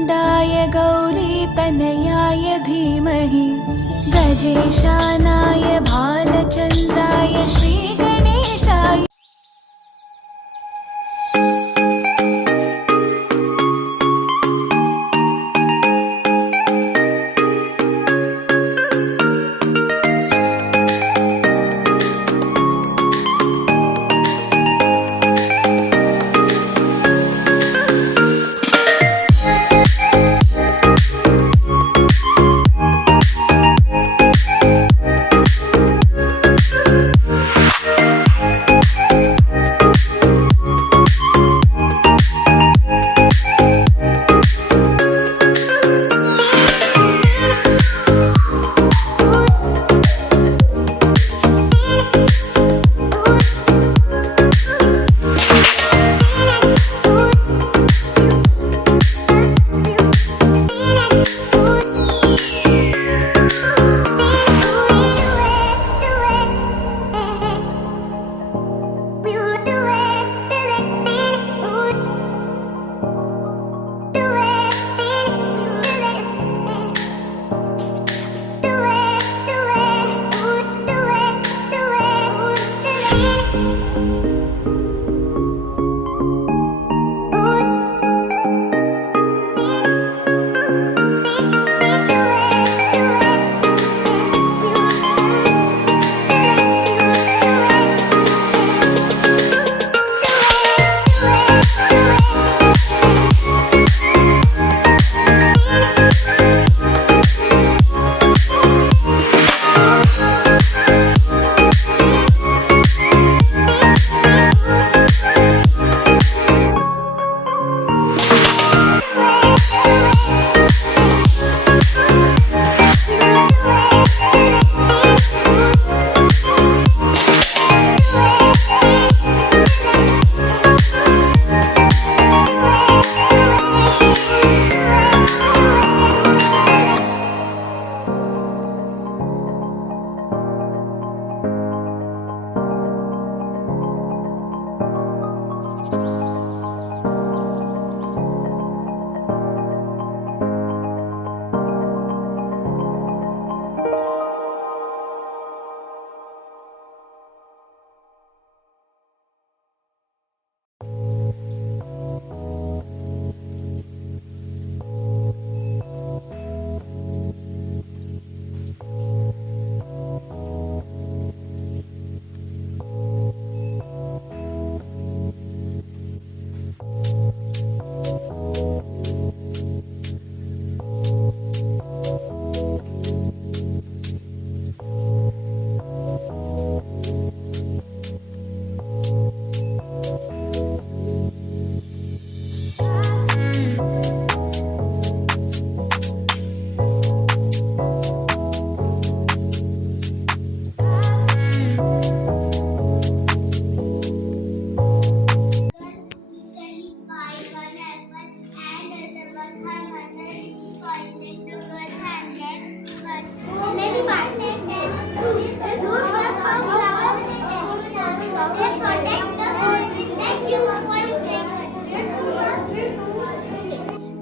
वक्रतुण्डाय गौरीतनयाय धीमहि गजेशानाय भालचन्द्राय श्रीगणेशाय।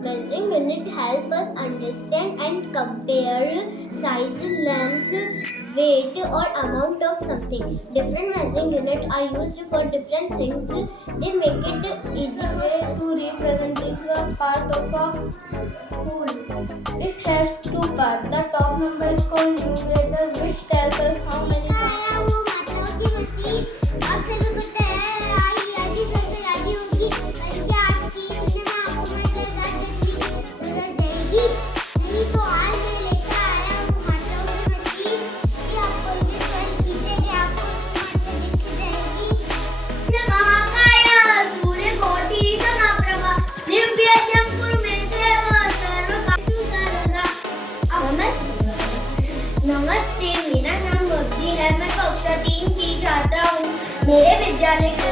Measuring unit help us understand and compare size, length, weight or amount of something. Different measuring units are used for different things. They make it easier to representing a part of a whole. It has two parts. The top number is called numerator, which tells us how many. नमस्ते, मेरा नाम भक्ति है। मैं कक्षा 3 की छात्रा हूँ। मेरे विद्यालय के